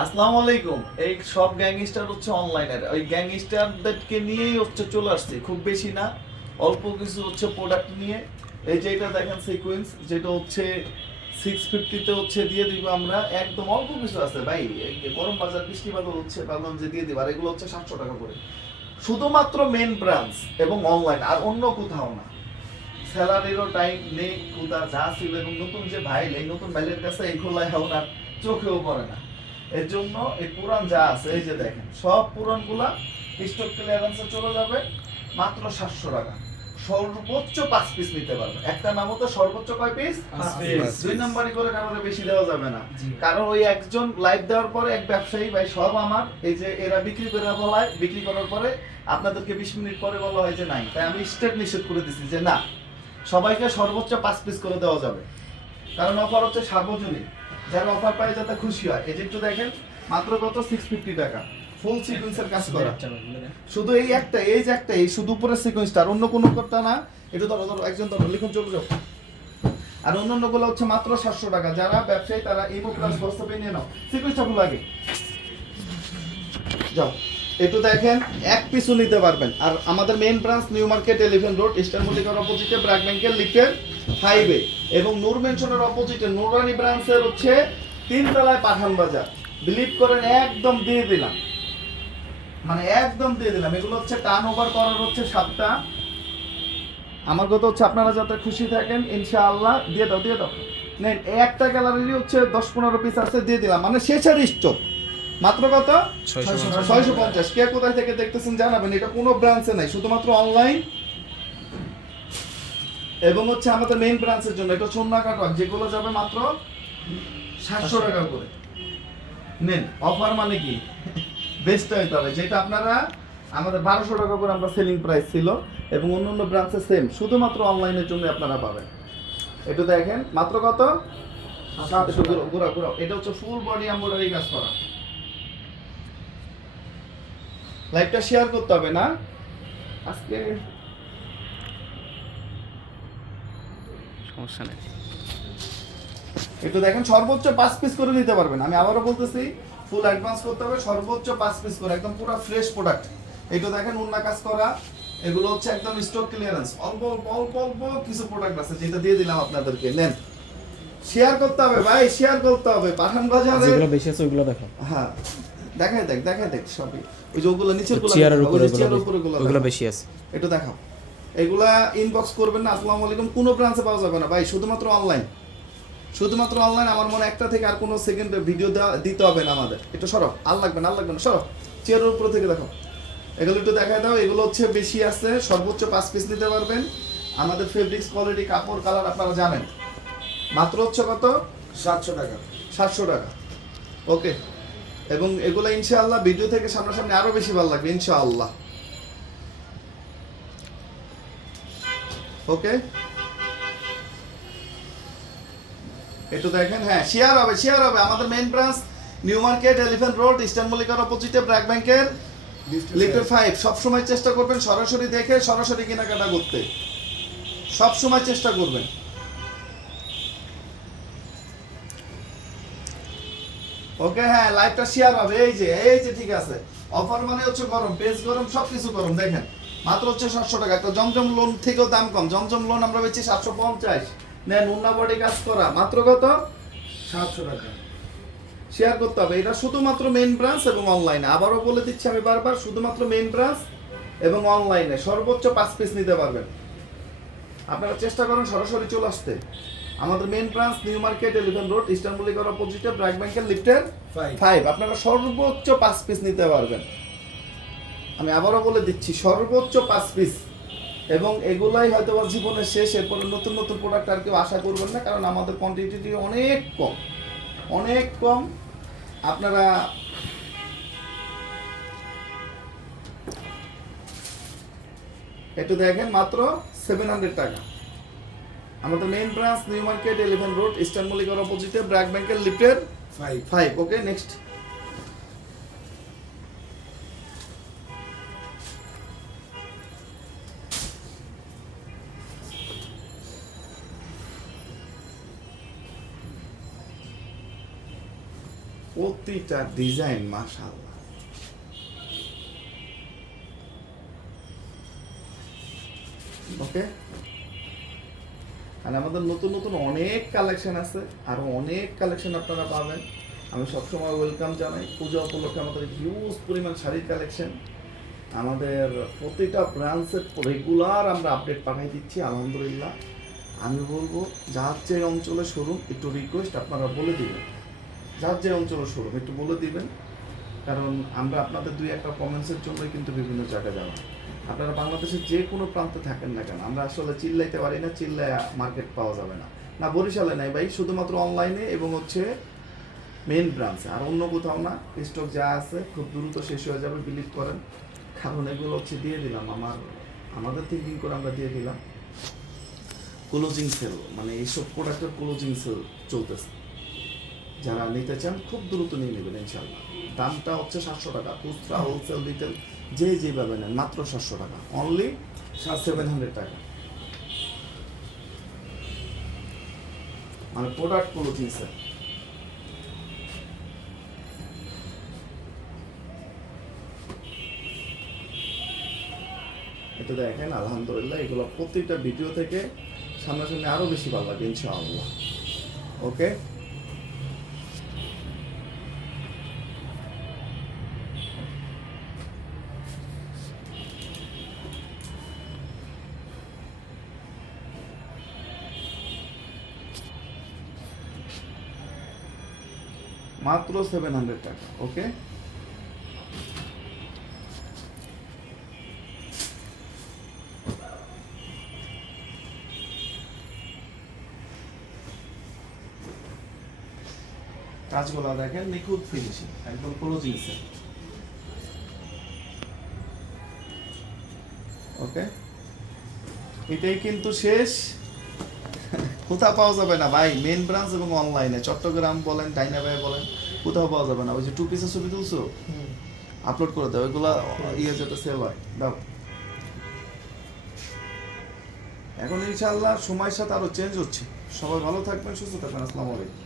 আসসালামু আলাইকুম এই সব গ্যাংস্টার হচ্ছে অনলাইনের। ওই গ্যাংস্টারদেরকে নিয়েই হচ্ছে চলে আসছে, খুব বেশি না। অল্প কিছু হচ্ছে প্রোডাক্ট নিয়ে। এই যে এটা দেখেন সিকোয়েন্স যেটা হচ্ছে সিক্স ফিফটিতে হচ্ছে দিয়ে দিব আমরা। একদম অল্প কিছু আছে ভাই। গরম বাজার, বৃষ্টি বাদল হচ্ছে ভাবলাম যে দিয়ে দিব, আর এগুলো হচ্ছে সাতশো টাকা করে। শুধুমাত্র মেন ব্রাঞ্চ এবং অনলাইন আর অন্য কোথাও না। স্যালারিরও টাইম নেই কোথা যা ছিল এবং নতুন যে ভাইল এই নতুন ভাইলের কাছে এই খোলায় আর চোখেও পড়ে না। এর জন্য এই পুরান যা আছে এই যে দেখেন সব পুরানগুলা স্টক ক্লিয়ারেন্সে চলে যাবে মাত্র সাতশো টাকা। সর্বোচ্চ পাঁচ পিস নিতে পারবে। একটা মেমোতে সর্বোচ্চ কয় পিস দুই নাম্বারই করে কারণে বেশি দেওয়া যাবে না। কারণ ওই একজন লাইভ দেওয়ার পরে এক ব্যবসায়ী ভাই সব আমার। এই যে এরা বিক্রি করে বলায় বিক্রি করার পরে আপনাদেরকে বিশ মিনিট পরে বলা হয় যে নাই। তাই আমি স্টেট নিষেধ করে দিছি যে না সবাইকে সর্বোচ্চ পাঁচ পিস করে দেওয়া যাবে। কারণ অফার হচ্ছে সার্বজনীন। যারা অফার পায় যাতে খুশি হয়। এই একটু দেখেন, মাত্র কত? সিক্স ফিফটি টাকা। ফুল সিকুয়েন্সের কাজ করা। শুধু এই একটা, এই যে একটা, এই শুধু উপরে সিকোয়েন্সটা আর অন্য কোনো করতে না। এটা ধরো ধরো, একজন ধরো, লিখুন যাও। আর অন্য অন্যগুলো হচ্ছে মাত্র সাতশো টাকা। যারা ব্যবসায়ী, তারা ইমো প্লাস হোয়াটসঅ্যাপে নিয়ে নাও। সিকোয়েন্সটা গুলো আগে। যাও। একটু দেখেন, এক পিসও নিতে পারবেন। আর আমাদের main branch new market elephant road eastern Mallika অপোজিটে ব্র্যাক ব্যাংকের লিফটের হাইওয়ে এবং নূর মেনশনের অপোজিটে নুরানি ব্রাঞ্চের হচ্ছে তিনতলায় পাঠান বাজার। বিলিভ করেন, একদম দিয়ে দিলাম। মানে একদম দিয়ে দিলাম। এগুলো হচ্ছে টার্ন ওভার করার হচ্ছে সাতটা। আমার কথা হচ্ছে আপনারা যাতে খুশি থাকেন, ইনশাআল্লাহ দিয়ে দাও দিয়ে দাও। নেন, একটা গ্যালারিরই হচ্ছে দশ পনেরো পিস আছে, দিয়ে দিলাম। মানে শেষের স্টক মাত্র কত? ছয়শো পঞ্চাশ। কে কোথায় থেকে দেখতেছেন জানাবেন এটা কোনো ব্রাঞ্চে নাই শুধুমাত্র অনলাইন এবং হচ্ছে আমাদের মেইন ব্রাঞ্চের জন্য এটা চন্না কাটওয়ার্ক যেগুলো যাবে মাত্র সাতশো টাকা করে। নেন অফার মানে কি? বেস্ট হইতে হবে যেটা আপনারা আমাদের বারোশো টাকা করে আমরা সেলিং প্রাইস ছিল এবং অন্য অন্য ব্রাঞ্চে সেম শুধুমাত্র অনলাইনের জন্য আপনারা পাবেন। একটু দেখেন মাত্র কত? ঘুরাও, ঘুরাও। এটা হচ্ছে ফুল বডি এমব্রয়ডারি কাজ করা। লাইভটা শেয়ার করতে হবে না? আজকে সমস্যা নেই। একটু দেখেন সর্বোচ্চ পাঁচ পিস করে নিতে পারবেন। আমি আবারও বলতেছি ফুল অ্যাডভান্স করতে হবে সর্বোচ্চ পাঁচ পিস করে একদম পুরো ফ্রেশ প্রোডাক্ট একটু দেখেন উন্না কাজ করা এগুলো হচ্ছে একদম স্টক ক্লিয়ারেন্স অল্প অল্প অল্প অল্প কিছু প্রোডাক্ট আছে যেটা দিয়ে দিলাম আপনাদেরকে। নেন। শেয়ার করতে হবে ভাই শেয়ার করতে হবে। পাঠান বাজারে যেগুলো বেশি আছে ওইগুলো দেখো হ্যাঁ। দেখাই দেখ দেখাই দেখ সবই। ওই যে ওগুলো নিচেরগুলো চেয়ারের উপরে চেয়ারের ওগুলো উপরে ওগুলো বেশি আছে। একটু দেখাও। এগুলা ইনবক্স করবেন না আসসালামু আলাইকুম কোনো ব্রাঞ্চে পাওয়া যাবে না। ভাই শুধুমাত্র অনলাইন শুধুমাত্র অনলাইন আমার মনে একটা থেকে আর কোনো সেকেন্ড ভিডিও দিতে হবে না আমাদের। একটু সরো আর লাগবে না আর লাগবে না সরো। চেয়ারের উপর থেকে দেখো। এগুলো একটু দেখাই দাও এগুলো হচ্ছে বেশি আছে সর্বোচ্চ পাঁচ পিস নিতে পারবেন। আমাদের ফেব্রিক্স কোয়ালিটি কাপড় কালার আপনারা জানেন। মাত্র হচ্ছে কত? সাতশো টাকা। সাতশো টাকা। ওকে এবং এগুলো ইনশাআল্লাহ ভিডিও থেকে সামনাসামনি আরও বেশি ভালো লাগবে ইনশাআল্লাহ। ওকে? একটু দেখেন হ্যাঁ শেয়ার হবে শেয়ার হবে। আমাদের main branch new market elephant road eastern Mallika অপোজিটে ব্র্যাক ব্যাংকের লিটার ফাইভ সবসময় চেষ্টা করবেন সরাসরি দেখে সরাসরি কেনাকাটা করতে। সবসময় চেষ্টা করবেন। ওকে হ্যাঁ লাইভটা শেয়ার হবে। এই যে এই যে ঠিক আছে। অফার মানে হচ্ছে গরম পেজ গরম সব কিছু গরম দেখেন। মাত্র হচ্ছে সাতশো টাকা। একটা জমজম লোন থেকেও দাম কম। জমজম লোন আমরা বেচি সাতশো পঞ্চাশ। নেন উন্না বডি কাজ করা। মাত্র কত? সাতশো টাকা। শেয়ার করতে হবে। এটা শুধুমাত্র মেইন ব্রাঞ্চ এবং অনলাইনে আবারও বলে দিচ্ছি আমি বারবার শুধুমাত্র মেইন ব্রাঞ্চ এবং অনলাইনে সর্বোচ্চ পাঁচ পিস নিতে পারবেন। আপনারা চেষ্টা করেন সরাসরি চলে আসতে। আমাদের main branch new market elephant road eastern Mallika অপোজিটে ব্র্যাক ব্যাংকের লিফটের ফাইভ ফাইভ আপনারা সর্বোচ্চ পাঁচ পিস নিতে পারবেন। আমি আবারও বলে দিচ্ছি সর্বোচ্চ পাঁচ পিস এবং এগুলাই হয়তো বা জীবনের শেষ এরপরে নতুন নতুন প্রোডাক্ট আর কেউ আশা করবেন না কারণ আমাদের কোয়ান্টিটি অনেক কম। অনেক কম। আপনারা একটু দেখেন মাত্র সেভেন হান্ড্রেড টাকা। আমাদের main branch new market elephant road eastern Mallika অপোজিটে ব্র্যাক ব্যাংকের লিফটের ফাইভ ফাইভ ওকে নেক্সট প্রতিটা ডিজাইন মাশাআল্লাহ। ওকে আর আমাদের নতুন নতুন অনেক কালেকশন আছে, আরও অনেক কালেকশন আপনারা পাবেন। আমি সবসময় ওয়েলকাম জানাই। পূজা উপলক্ষে আমাদের হিউজ পরিমাণ শাড়ির কালেকশন আমাদের প্রতিটা ব্রাঞ্চের রেগুলার আমরা আপডেট পাঠিয়ে দিচ্ছি, আলহামদুলিল্লাহ। আমি বলব, যার যে অঞ্চলে শোরুম একটু রিকোয়েস্ট আপনারা বলে দিবেন। যার যে অঞ্চলে শোরুম একটু বলে দিবেন। কারণ আমরা আপনাদের দুই একটা কমেন্টসের জন্যই কিন্তু বিভিন্ন জায়গায় যাওয়া আপনারা বাংলাদেশের যে কোনো প্রান্তে থাকেন না কেন, আমরা আসলে চিল্লাইতে পারি না চিল্লায় মার্কেট পাওয়া যাবে না। না, বরিশালে নাই ভাই, শুধুমাত্র অনলাইনে এবং হচ্ছে মেন ব্রাঞ্চে আর অন্য কোথাও না স্টক যা আছে, খুব দ্রুত শেষ হয়ে যাবে বিলিভ করেন। কারণ এগুলো হচ্ছে দিয়ে দিলাম, আমার, আমাদের থিঙ্কিং করে আমরা দিয়ে দিলাম। ক্লোজিং সেল মানে এইসব প্রোডাক্টের ক্লোজিং সেল চলতেছে। যারা নিতে চান, খুব দ্রুত নিয়ে নেবেন ইনশাল্লাহ দামটা হচ্ছে সাতশো টাকা, খুচরা হোলসেল রিটেল যে যেভাবে নেন, মাত্র সাতশো টাকা। অনলি সেভেন হান্ড্রেড টাকা। মানে প্রোডাক্ট ক্লোজিং সেল এটা দেখেন, আলহামদুলিল্লাহ, এগুলো প্রত্যেকটা ভিডিও থেকে সামনাসামনি আরও বেশি ভালো লাগে ইনশাআল্লাহ। ওকে মাত্র সেভেন হান্ড্রেড টাকা ওকে কাজগুলো দেখেন, নিখুঁত ফিনিশিং একদম ক্লোজিং সেট ওকে এটাই কিন্তু শেষ। কোথাও পাওয়া যাবে না ভাই মেন ব্রাঞ্চ এবং অনলাইনে চট্টগ্রাম বলেন ডাইনা ভাই বলেন কোথাও পাওয়া যাবে না। ওই যে টু পিসের ছবি তুলছো? আপলোড করে দাও ওইগুলা ইয়ে যেটা সেল হয় দাও। এখন ইনশাআল্লাহ সময়ের সাথে আরও চেঞ্জ হচ্ছে। সবাই ভালো থাকবেন সুস্থ থাকবেন। আসসালামু আলাইকুম।